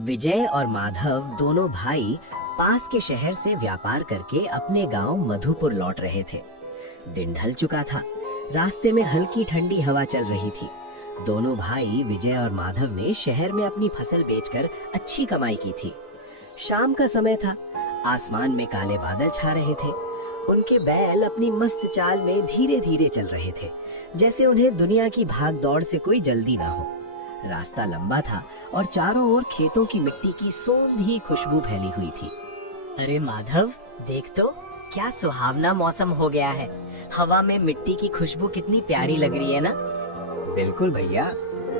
विजय और माधव दोनों भाई पास के शहर से व्यापार करके अपने गांव मधुपुर लौट रहे थे। दिन ढल चुका था। रास्ते में हल्की ठंडी हवा चल रही थी। दोनों भाई विजय और माधव ने शहर में अपनी फसल बेचकर अच्छी कमाई की थी। शाम का समय था। आसमान में काले बादल छा रहे थे। उनके बैल अपनी मस्त चाल में धीरे धीरे चल रहे थे, जैसे उन्हें दुनिया की भाग दौड़ से कोई जल्दी ना हो। रास्ता लंबा था और चारों ओर खेतों की मिट्टी की सौंधी खुशबू फैली हुई थी। अरे माधव, देख तो क्या सुहावना मौसम हो गया है। हवा में मिट्टी की खुशबू कितनी प्यारी लग रही है ना। बिल्कुल भैया,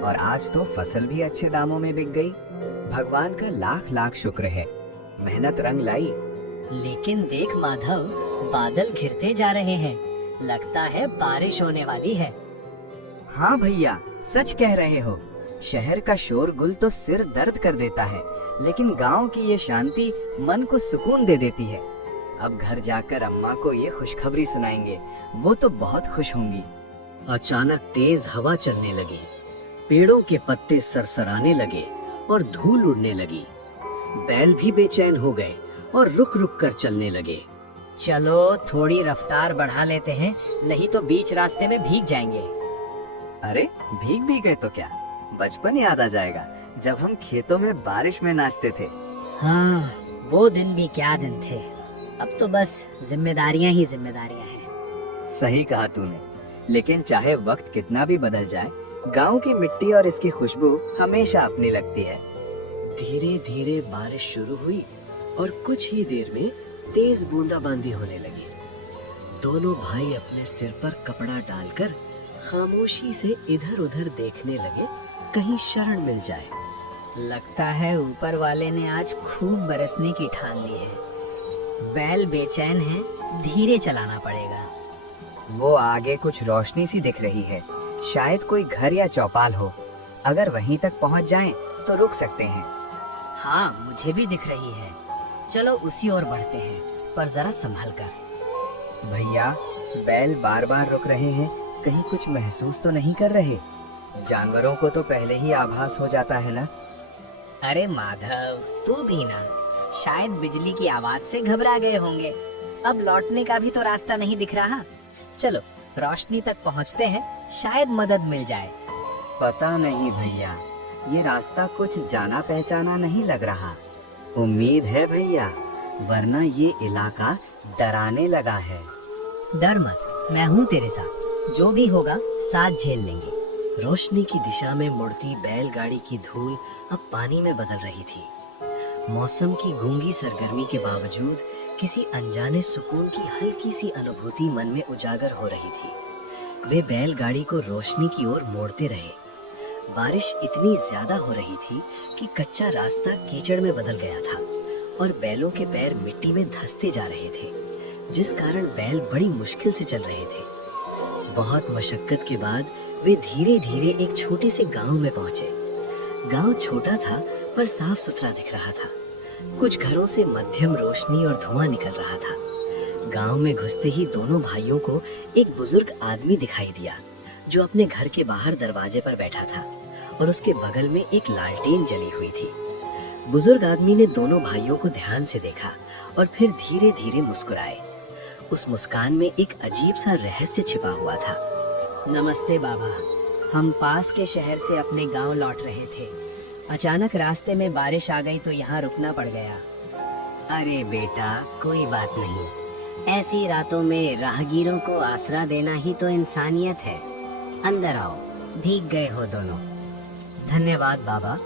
और आज तो फसल भी अच्छे दामों में बिक गई। भगवान का लाख लाख शुक्र है, मेहनत रंग लाई। लेकिन देख माधव, बादल घिरते जा रहे हैं। लगता है बारिश होने वाली है। हाँ भैया, सच कह रहे हो। शहर का शोरगुल तो सिर दर्द कर देता है, लेकिन गांव की ये शांति मन को सुकून दे देती है। अब घर जाकर अम्मा को ये खुशखबरी सुनाएंगे, वो तो बहुत खुश होंगी। अचानक तेज हवा चलने लगी। पेड़ों के पत्ते सरसराने लगे और धूल उड़ने लगी। बैल भी बेचैन हो गए और रुक रुक कर चलने लगे। चलो थोड़ी रफ्तार बढ़ा लेते हैं, नहीं तो बीच रास्ते में भीग जाएंगे। अरे भीग भी गए तो क्या, बचपन याद आ जाएगा जब हम खेतों में बारिश में नाचते थे। हाँ, वो दिन भी क्या दिन थे। अब तो बस जिम्मेदारियां ही जिम्मेदारियां हैं। सही कहा तूने, लेकिन चाहे वक्त कितना भी बदल जाए, गांव की मिट्टी और इसकी खुशबू हमेशा अपनी लगती है। धीरे धीरे बारिश शुरू हुई और कुछ ही देर में तेज बूंदाबांदी होने लगी। दोनों भाई अपने सिर पर कपड़ा डालकर खामोशी से इधर उधर देखने लगे, कहीं शरण मिल जाए। लगता है ऊपर वाले ने आज खूब बरसने की ठान ली है। बैल बेचैन है, धीरे चलाना पड़ेगा। वो आगे कुछ रोशनी सी दिख रही है, शायद कोई घर या चौपाल हो। अगर वहीं तक पहुंच जाएं तो रुक सकते हैं। हाँ, मुझे भी दिख रही है। चलो उसी ओर बढ़ते हैं, पर जरा संभल कर। भैया, बैल बार बार रुक रहे हैं, कहीं कुछ महसूस तो नहीं कर रहे? जानवरों को तो पहले ही आभास हो जाता है ना। अरे माधव, तू भी ना, शायद बिजली की आवाज से घबरा गए होंगे। अब लौटने का भी तो रास्ता नहीं दिख रहा। चलो रोशनी तक पहुंचते हैं, शायद मदद मिल जाए। पता नहीं भैया, ये रास्ता कुछ जाना पहचाना नहीं लग रहा। उम्मीद है भैया, वरना ये इलाका डराने लगा है। डर मत, मैं हूँ तेरे साथ। जो भी होगा साथ झेल लेंगे। रोशनी की दिशा में मुड़ती बैलगाड़ी की धूल अब पानी में बदल रही थी। मौसम की गूंगी सरगर्मी के बावजूद किसी अनजाने सुकून की हल्की सी अनुभूति मन में उजागर हो रही थी। वे बैलगाड़ी को रोशनी की ओर मोड़ते रहे। बारिश इतनी ज्यादा हो रही थी कि कच्चा रास्ता कीचड़ में बदल गया था और बैलों के पैर मिट्टी में धंसते जा रहे थे, जिस कारण बैल बड़ी मुश्किल से चल रहे थे। बहुत मशक्कत के बाद वे धीरे धीरे एक छोटे से गांव में पहुंचे। गांव छोटा था पर साफ सुथरा दिख रहा था। कुछ घरों से मध्यम रोशनी और धुआं निकल रहा था। गांव में घुसते ही दोनों भाइयों को एक बुजुर्ग आदमी दिखाई दिया, जो अपने घर के बाहर दरवाजे पर बैठा था और उसके बगल में एक लालटेन जली हुई थी। बुजुर्ग आदमी ने दोनों भाइयों को ध्यान से देखा और फिर धीरे धीरे मुस्कुराए। उस मुस्कान में एक अजीब सा रहस्य छिपा हुआ था। नमस्ते बाबा, हम पास के शहर से अपने गांव लौट रहे थे। अचानक रास्ते में बारिश आ गई तो यहाँ रुकना पड़ गया। अरे बेटा, कोई बात नहीं। ऐसी रातों में राहगीरों को आसरा देना ही तो इंसानियत है। अंदर आओ, भीग गए हो दोनों। धन्यवाद बाबा।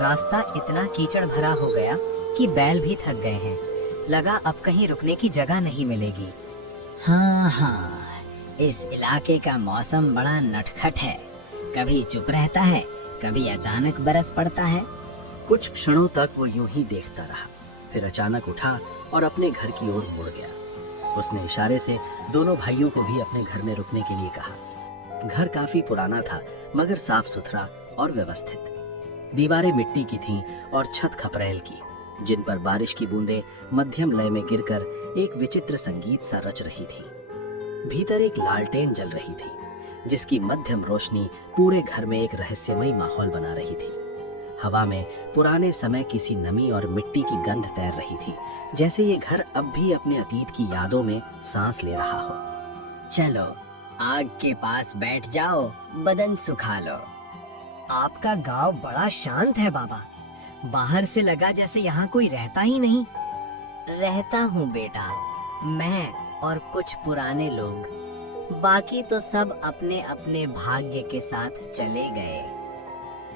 रास्ता इतना कीचड़ भरा हो गया कि बैल भी थक गए हैं। लगा अब कहीं रुकने की जगह नहीं मिलेगी। हाँ, इस इलाके का मौसम बड़ा नटखट है। कभी चुप रहता है, कभी अचानक बरस पड़ता है। कुछ क्षणों तक वो यूं ही देखता रहा, फिर अचानक उठा और अपने घर की ओर मुड़ गया। उसने इशारे से दोनों भाइयों को भी अपने घर में रुकने के लिए कहा। घर काफी पुराना था, मगर साफ सुथरा और व्यवस्थित। दीवारें मिट्टी की थीं और छत खपरेल की, जिन पर बारिश की बूंदें मध्यम लय में गिरकर एक विचित्र संगीत सा रच रही थी। भीतर एक लालटेन जल रही थी, जिसकी मध्यम रोशनी पूरे घर में एक रहस्यमयी माहौल बना रही थी। हवा में पुराने समय की सी नमी और मिट्टी की गंध तैर रही थी, जैसे ये घर अब भी अपने अतीत की यादों में सांस ले रहा हो। चलो आग के पास बैठ जाओ, बदन सुखा लो। आपका गांव बड़ा शांत है बाबा। बाहर से लगा जैसे यहाँ कोई रहता ही नहीं। रहता हूँ बेटा, मैं और कुछ पुराने लोग। बाकी तो सब अपने अपने भाग्य के साथ चले गए।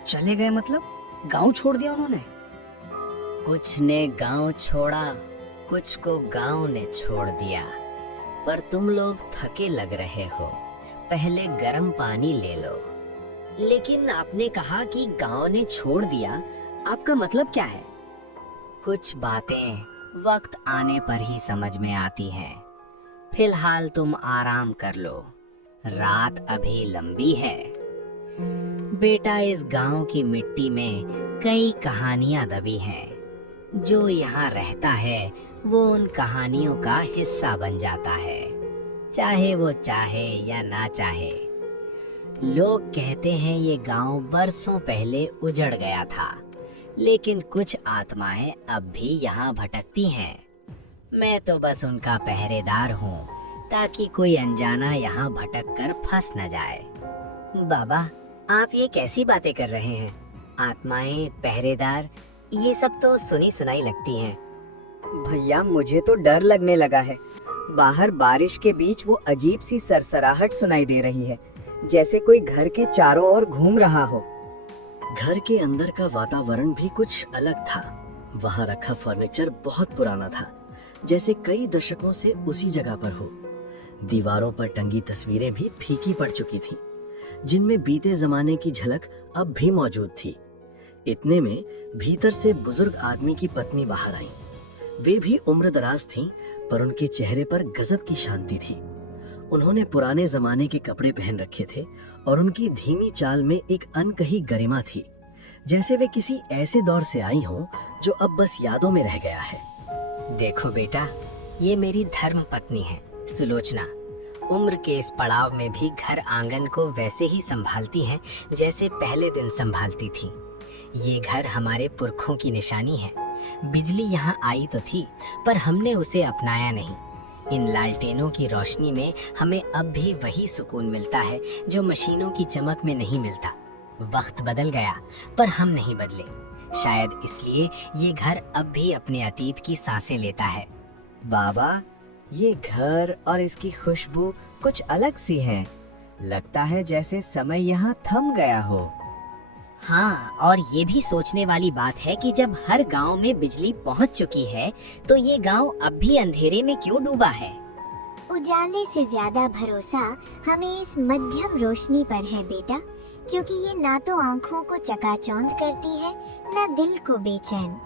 चले गए मतलब गांव छोड़ दिया उन्होंने? कुछ ने गांव छोड़ा, कुछ को गांव ने छोड़ दिया। पर तुम लोग थके लग रहे हो, पहले गर्म पानी ले लो। लेकिन आपने कहा कि गांव ने छोड़ दिया, आपका मतलब क्या है? कुछ बातें वक्त आने पर ही समझ में आती हैं। फिलहाल तुम आराम कर लो, रात अभी लंबी है। बेटा, इस गांव की मिट्टी में कई कहानियां दबी हैं। जो यहाँ रहता है वो उन कहानियों का हिस्सा बन जाता है, चाहे वो चाहे या ना चाहे। लोग कहते हैं ये गांव बरसों पहले उजड़ गया था, लेकिन कुछ आत्माएं अब भी यहाँ भटकती हैं। मैं तो बस उनका पहरेदार हूँ, ताकि कोई अनजाना यहाँ भटक कर फंस न जाए। बाबा, आप ये कैसी बातें कर रहे हैं? आत्माएं, पहरेदार, ये सब तो सुनी सुनाई लगती हैं। भैया, मुझे तो डर लगने लगा है। बाहर बारिश के बीच वो अजीब सी सरसराहट सुनाई दे रही है, जैसे कोई घर के चारों ओर घूम रहा हो। घर के अंदर का वातावरण भी कुछ अलग था। वहां रखा फर्नीचर बहुत पुराना था, जैसे कई दशकों से उसी जगह पर हो। दीवारों पर टंगी तस्वीरें भी फीकी पड़ चुकी थीं, जिनमें बीते जमाने की झलक अब भी मौजूद थी। इतने में भीतर से बुजुर्ग आदमी की पत्नी बाहर आई। वे भी उम्रदराज थीं, पर उनके चेहरे पर गजब की शांति थी। उन्होंने पुराने जमाने के कपड़े पहन रखे थे और उनकी धीमी चाल में एक अनकही गरिमा थी, जैसे वे किसी ऐसे दौर से आई हों जो अब बस यादों में रह गया है। देखो बेटा, ये मेरी धर्म पत्नी है सुलोचना। उम्र के इस पड़ाव में भी घर आंगन को वैसे ही संभालती हैं जैसे पहले दिन संभालती थी। ये घर हमारे पुरखों की निशानी है। बिजली यहाँ आई तो थी, पर हमने उसे अपनाया नहीं। इन लालटेनों की रोशनी में हमें अब भी वही सुकून मिलता है जो मशीनों की चमक में नहीं मिलता। वक्त बदल गया, पर हम नहीं बदले। शायद इसलिए ये घर अब भी अपने अतीत की सांसें लेता है। बाबा, ये घर और इसकी खुशबू कुछ अलग सी है। लगता है जैसे समय यहाँ थम गया हो। हाँ, और ये भी सोचने वाली बात है कि जब हर गांव में बिजली पहुंच चुकी है, तो ये गांव अब भी अंधेरे में क्यों डूबा है? उजाले से ज्यादा भरोसा हमें इस मध्यम रोशनी पर है बेटा, क्योंकि ये ना तो आंखों को चकाचौंध करती है, ना दिल को बेचैन।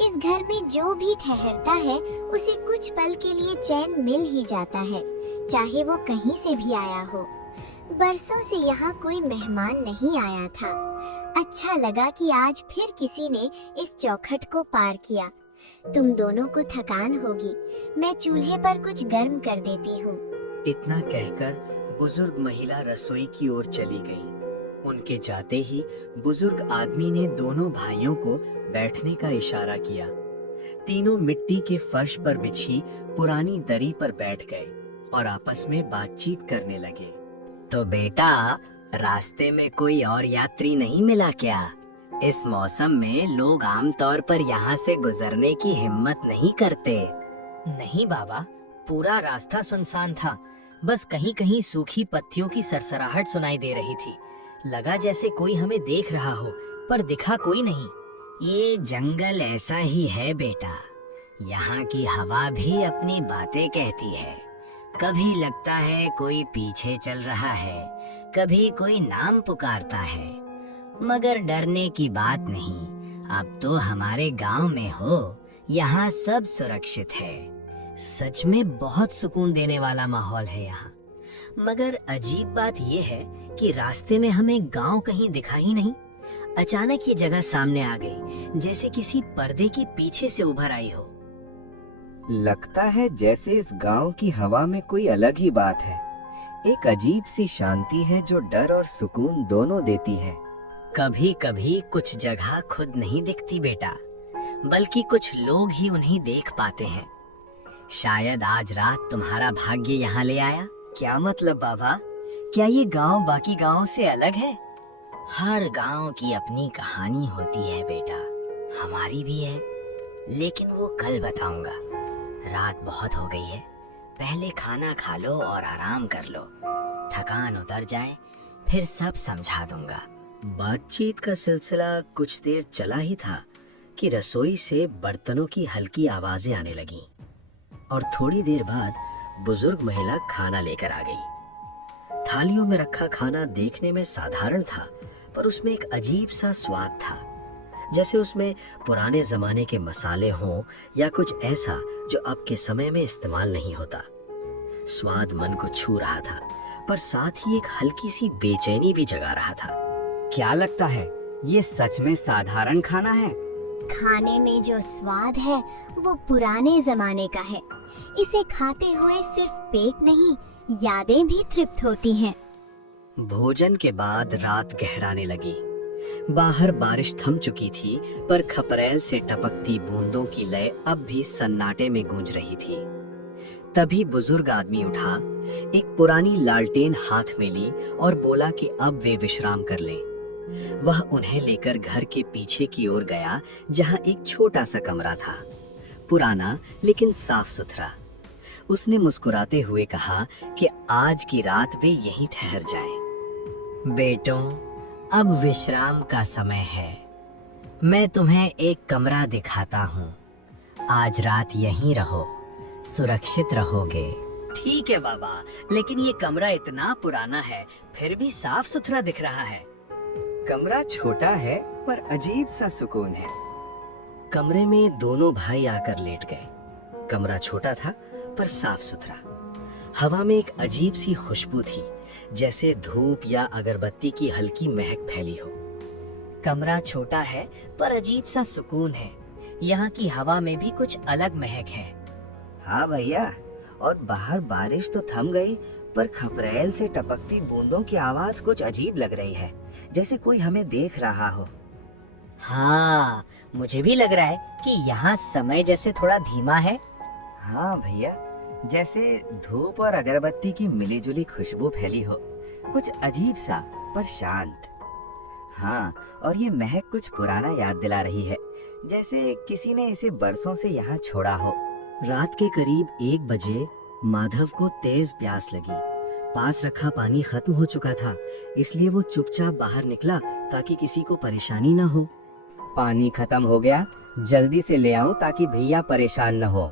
इस घर में जो भी ठहरता है उसे कुछ पल के लिए चैन मिल ही जाता है, चाहे वो कहीं से भी आया हो। बरसों से यहाँ कोई मेहमान नहीं आया था। अच्छा लगा कि आज फिर किसी ने इस चौखट को पार किया। तुम दोनों को थकान होगी, मैं चूल्हे पर कुछ गर्म कर देती हूँ। इतना कहकर बुजुर्ग महिला रसोई की ओर चली गई। उनके जाते ही बुजुर्ग आदमी ने दोनों भाइयों को बैठने का इशारा किया। तीनों मिट्टी के फर्श पर बिछी पुरानी दरी पर बैठ गए और आपस में बातचीत करने लगे। तो बेटा, रास्ते में कोई और यात्री नहीं मिला क्या? इस मौसम में लोग आमतौर पर यहाँ से गुजरने की हिम्मत नहीं करते। नहीं बाबा, पूरा रास्ता सुनसान था। बस कहीं कहीं सूखी पत्तियों की सरसराहट सुनाई दे रही थी। लगा जैसे कोई हमें देख रहा हो, पर दिखा कोई नहीं। ये जंगल ऐसा ही है बेटा। यहाँ की हवा भी अपनी बातें कहती है। कभी लगता है कोई पीछे चल रहा है, कभी कोई नाम पुकारता है। मगर डरने की बात नहीं, अब तो हमारे गांव में हो, यहाँ सब सुरक्षित है। सच में बहुत सुकून देने वाला माहौल है यहाँ। मगर अजीब बात यह है कि रास्ते में हमें गांव कहीं दिखा ही नहीं। अचानक ये जगह सामने आ गई, जैसे किसी पर्दे के पीछे से उभर आई हो। लगता है जैसे इस गांव की हवा में कोई अलग ही बात है। एक अजीब सी शांति है जो डर और सुकून दोनों देती है। कभी कभी कुछ जगह खुद नहीं दिखती बेटा, बल्कि कुछ लोग ही उन्हें देख पाते हैं। शायद आज रात तुम्हारा भाग्य यहाँ ले आया। क्या मतलब बाबा? क्या ये गांव बाकी गांवों से अलग है? हर गांव की अपनी कहानी होती है बेटा, हमारी भी है, लेकिन वो कल बताऊंगा। रात बहुत हो गई है, पहले खाना खा लो और आराम कर लो, थकान उतर जाए फिर सब समझा दूंगा। बातचीत का सिलसिला कुछ देर चला ही था कि रसोई से बर्तनों की हल्की आवाजें आने लगीं और थोड़ी देर बाद बुजुर्ग महिला खाना लेकर आ गई। थालियों में रखा खाना देखने में साधारण था, पर उसमें एक अजीब सा स्वाद था, जैसे उसमें पुराने जमाने के मसाले हों या कुछ ऐसा जो अब के समय में इस्तेमाल नहीं होता। स्वाद मन को छू रहा था, पर साथ ही एक हल्की सी बेचैनी भी जगा रहा था। क्या लगता है ये सच में साधारण खाना है? खाने में जो स्वाद है वो पुराने जमाने का है। इसे खाते हुए सिर्फ पेट नहीं, यादें भी तृप्त होती हैं। भोजन के बाद रात गहराने लगी। बाहर बारिश थम चुकी थी, पर खपरेल से टपकती बूंदों की लय अब भी सन्नाटे में गूंज रही थी। तभी बुजुर्ग आदमी उठा, एक पुरानी लालटेन हाथ में ली और बोला कि अब वे विश्राम कर लें। वह उन्हें लेकर घर के पीछे की ओर गया, जहां एक छोटा सा कमरा था, पुराना लेकिन साफ सुथरा। उसने मुस्कुराते हुए कहा कि आज की रात वे यहीं ठहर जाएं। बेटों, अब विश्राम का समय है। मैं तुम्हें एक कमरा दिखाता हूँ। आज रात यहीं रहो, सुरक्षित रहोगे। ठीक है बाबा, लेकिन ये कमरा इतना पुराना है, फिर भी साफ सुथरा दिख रहा है। कमरा छोटा है, पर अजीब सा सुकून है। कमरे में दोनों भाई आकर लेट गए। कमरा छोटा था, पर साफ सुथरा। हवा में एक अजीब सी खुशबू थी, जैसे धूप या अगरबत्ती की हल्की महक फैली हो। कमरा छोटा है, पर अजीब सा सुकून है। यहाँ की हवा में भी कुछ अलग महक है। हाँ भैया, और बाहर बारिश तो थम गई, पर खपरेल से टपकती बूंदों की आवाज कुछ अजीब लग रही है, जैसे कोई हमें देख रहा हो। हाँ, मुझे भी लग रहा है कि यहाँ समय जैसे थोड़ा धीमा है। हाँ भैया, जैसे धूप और अगरबत्ती की मिलीजुली खुशबू फैली हो, कुछ अजीब सा पर शांत। हाँ, और ये महक कुछ पुराना याद दिला रही है, जैसे किसी ने इसे बरसों से यहाँ छोड़ा हो। रात के करीब 1 बजे माधव को तेज प्यास लगी। पास रखा पानी खत्म हो चुका था, इसलिए वो चुपचाप बाहर निकला ताकि किसी को परेशानी न हो। पानी खत्म हो गया, जल्दी से ले आऊं ताकि भैया परेशान न हो।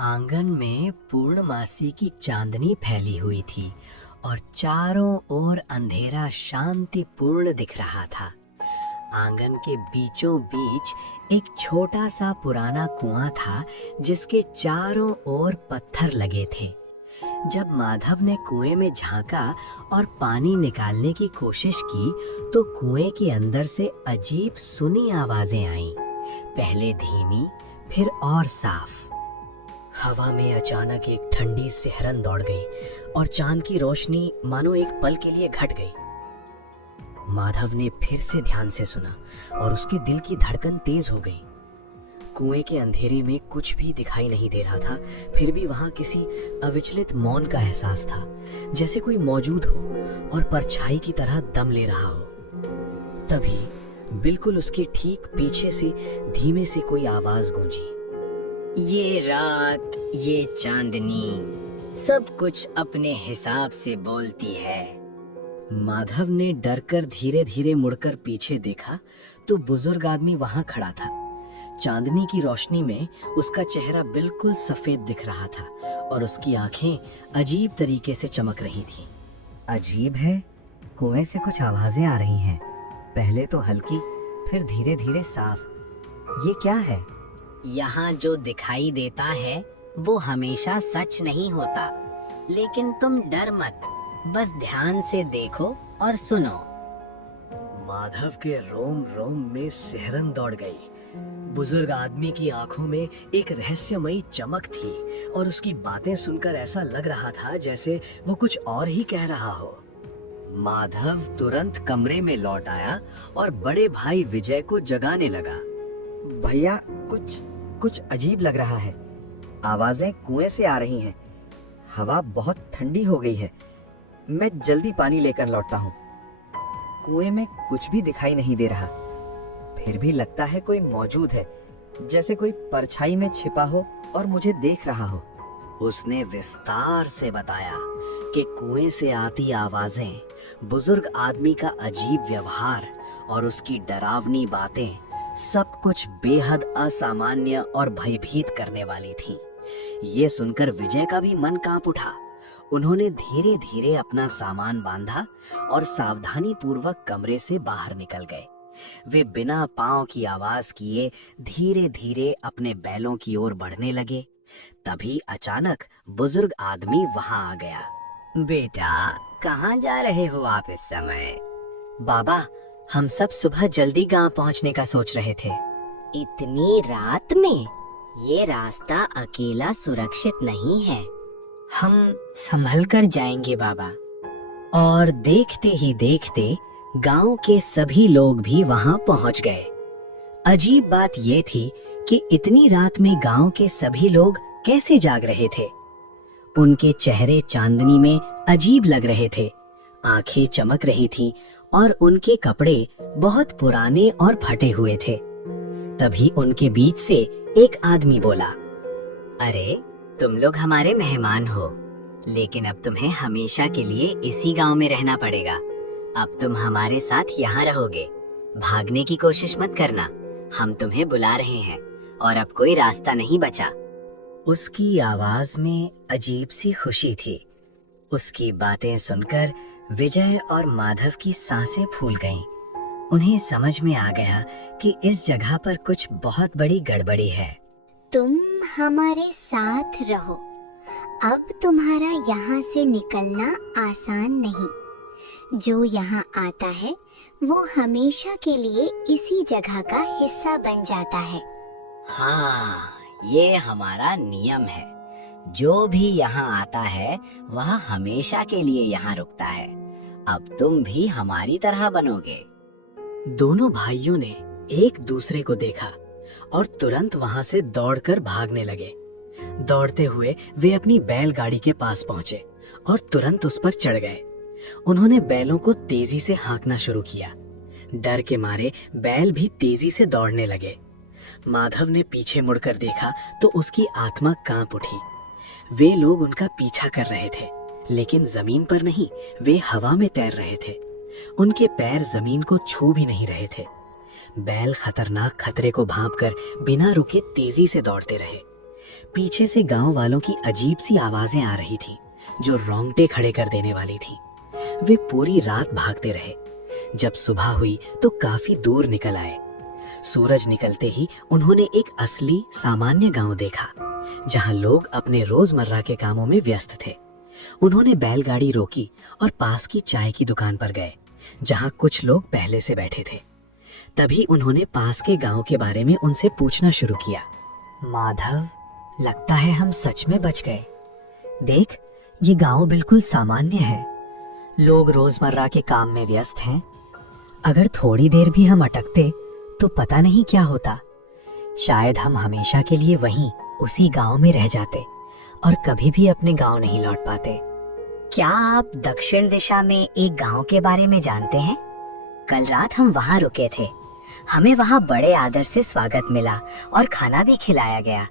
आंगन में पूर्णमासी की चांदनी फैली हुई थी और चारों ओर अंधेरा शांतिपूर्ण दिख रहा था। आंगन के बीचों बीच एक छोटा सा पुराना कुआं था, जिसके चारों ओर पत्थर लगे थे। जब माधव ने कुएं में झांका और पानी निकालने की कोशिश की, तो कुएं के अंदर से अजीब सुनी आवाजें आईं, पहले धीमी, फिर और साफ। हवा में अचानक एक ठंडी सिहरन दौड़ गई और चांद की रोशनी मानो एक पल के लिए घट गई। माधव ने फिर से ध्यान से सुना और उसके दिल की धड़कन तेज हो गई। कुएं के अंधेरे में कुछ भी दिखाई नहीं दे रहा था, फिर भी वहां किसी अविचलित मौन का एहसास था, जैसे कोई मौजूद हो और परछाई की तरह दम ले रहा हो। तभी बिल्कुल उसके ठीक पीछे से धीमे से कोई आवाज गूंजी। ये रात, ये चांदनी, सब कुछ अपने हिसाब से बोलती है। माधव ने डरकर धीरे धीरे मुड़कर पीछे देखा तो बुजुर्ग आदमी वहां खड़ा था। चांदनी की रोशनी में उसका चेहरा बिल्कुल सफेद दिख रहा था और उसकी आंखें अजीब तरीके से चमक रही थीं। अजीब है, कुएं से कुछ आवाजें आ रही हैं, पहले तो हल्की, फिर धीरे धीरे साफ। ये क्या है? यहाँ जो दिखाई देता है वो हमेशा सच नहीं होता, लेकिन तुम डर मत, बस ध्यान से देखो और सुनो। माधव के रोम रोम में सिहरन दौड़ गई। बुजुर्ग आदमी की आंखों में एक रहस्यमयी चमक थी और उसकी बातें सुनकर ऐसा लग रहा था जैसे वो कुछ और ही कह रहा हो। माधव तुरंत कमरे में लौट आया और बड़े भाई विजय को जगाने लगा। भैया, कुछ कुछ अजीब लग रहा है। आवाजें कुएं से आ रही हैं। हवा बहुत ठंडी हो गई है। मैं जल्दी पानी लेकर लौटता हूँ। कुएं में कुछ भी दिखाई नहीं दे रहा। फिर भी लगता है कोई मौजूद है, जैसे कोई परछाई में छिपा हो और मुझे देख रहा हो। उसने विस्तार से बताया कि कुएं से आती आवाजें, बुजुर्ग आदमी का अजीब व्यवहार और उसकी डरावनी बातें सब कुछ बेहद असामान्य और भयभीत करने वाली थीं। ये सुनकर विजय का भी मन कांप उठा। उन्होंने धीरे धीरे अपना सामान बांधा और सावधानी पूर्वक कमरे से बाहर निकल गए। वे बिना पांव की आवाज किए धीरे धीरे अपने बैलों की ओर बढ़ने लगे। तभी अचानक बुजुर्ग आदमी वहां आ गया। बेटा, कहाँ जा रहे हो आप इस समय? बाबा, हम सब सुबह जल्दी गांव पहुंचने का सोच रहे थे। इतनी रात में? ये रास्ता अकेला सुरक्षित नहीं है। हम संभल कर जाएंगे बाबा। और देखते ही देखते गांव के सभी लोग भी वहां पहुंच गए। अजीब बात यह थी कि इतनी रात में गांव के सभी लोग कैसे जाग रहे थे। उनके चेहरे चांदनी में अजीब लग रहे थे, आंखें चमक रही थीं और उनके कपड़े बहुत पुराने और फटे हुए थे। तभी उनके बीच से एक आदमी बोला, अरे, तुम लोग हमारे मेहमान हो, लेकिन अब तुम्हें हमेशा के लिए इसी गांव में रहना पड़ेगा। अब तुम हमारे साथ यहाँ रहोगे। भागने की कोशिश मत करना, हम तुम्हें बुला रहे हैं और अब कोई रास्ता नहीं बचा। उसकी आवाज में अजीब सी खुशी थी। उसकी बातें सुनकर विजय और माधव की सांसें फूल गईं। उन्हें समझ में आ गया कि इस जगह पर कुछ बहुत बड़ी गड़बड़ी है। तुम हमारे साथ रहो। अब तुम्हारा यहाँ से निकलना आसान नहीं। जो यहाँ आता है वो हमेशा के लिए इसी जगह का हिस्सा बन जाता है। हाँ, ये हमारा नियम है। जो भी यहाँ आता है वह हमेशा के लिए यहाँ रुकता है। अब तुम भी हमारी तरह बनोगे। दोनों भाइयों ने एक दूसरे को देखा और तुरंत वहां से दौड़कर भागने लगे। दौड़ते हुए वे अपनी बैलगाड़ी के पास पहुंचे और तुरंत उस पर चढ़ गए। उन्होंने बैलों को तेजी से हाँकना शुरू किया। डर के मारे बैल भी तेजी से दौड़ने लगे। माधव ने पीछे मुड़कर देखा तो उसकी आत्मा कांप उठी। वे लोग उनका पीछा कर रहे थे, लेकिन जमीन पर नहीं, वे हवा में तैर रहे थे। उनके पैर जमीन को छू भी नहीं रहे थे। बैल खतरनाक खतरे को भांपकर बिना रुके तेजी से दौड़ते रहे। पीछे से गांव वालों की अजीब सी आवाजें आ रही थीं, जो रोंगटे खड़े कर देने वाली थीं। वे पूरी रात भागते रहे। जब सुबह हुई तो काफी दूर निकल आए। सूरज निकलते ही उन्होंने एक असली सामान्य गांव देखा, जहां लोग अपने रोजमर्रा के कामों में व्यस्त थे। उन्होंने बैलगाड़ी रोकी और पास की चाय की दुकान पर गए, जहां कुछ लोग पहले से बैठे थे। तभी उन्होंने पास के गांव के बारे में उनसे पूछना शुरू किया। माधव, लगता है हम सच में बच गए। देख, ये गांव बिल्कुल सामान्य है। लोग रोजमर्रा के काम में व्यस्त हैं। अगर थोड़ी देर भी हम अटकते तो पता नहीं क्या होता। शायद हम हमेशा के लिए वहीं उसी गांव में रह जाते और कभी भी अपने गांव नहीं लौट पाते। क्या आप दक्षिण दिशा में एक गांव के बारे में जानते हैं? कल रात हम वहां रुके थे। हमें वहां बड़े आदर से स्वागत मिला और खाना भी खिलाया गया।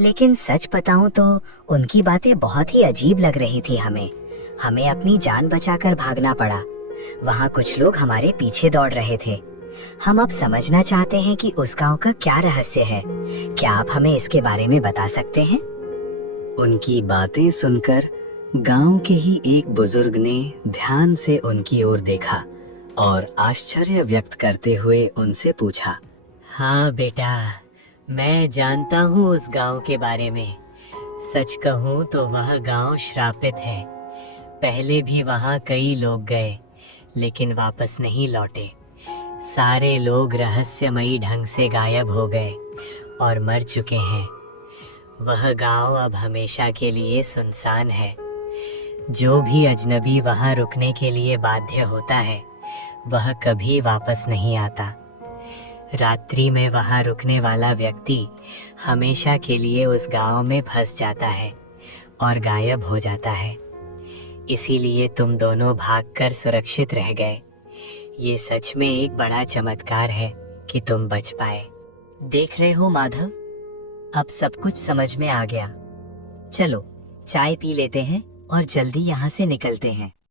लेकिन सच बताऊं तो उनकी बातें बहुत ही अजीब लग रही थी हमें। हमें अपनी जान बचाकर भागना पड़ा। वहां कुछ लोग हमारे पीछे दौड़ रहे थे। हम अब समझना चाहते हैं कि उस गांव का क्या रहस्य है। क्या आप हमें इसके बारे में बता सकते हैं? उनकी बातें सुनकर गांव के ही एक बुजुर्ग ने ध्यान से उनकी ओर देखा और आश्चर्य व्यक्त करते हुए उनसे पूछा। हाँ बेटा, मैं जानता हूँ उस गांव के बारे में। सच कहूँ तो वह गांव श्रापित है। पहले भी वहाँ कई लोग गए, लेकिन वापस नहीं लौटे। सारे लोग रहस्यमयी ढंग से गायब हो गए और मर चुके हैं। वह गांव अब हमेशा के लिए सुनसान है। जो भी अजनबी वहां रुकने के लिए बाध्य होता है वह कभी वापस नहीं आता। रात्रि में वहां रुकने वाला व्यक्ति हमेशा के लिए उस गांव में फंस जाता है और गायब हो जाता है। इसीलिए तुम दोनों भागकर सुरक्षित रह गए। ये सच में एक बड़ा चमत्कार है कि तुम बच पाए। देख रहे हो माधव, अब सब कुछ समझ में आ गया। चलो चाय पी लेते हैं और जल्दी यहाँ से निकलते हैं।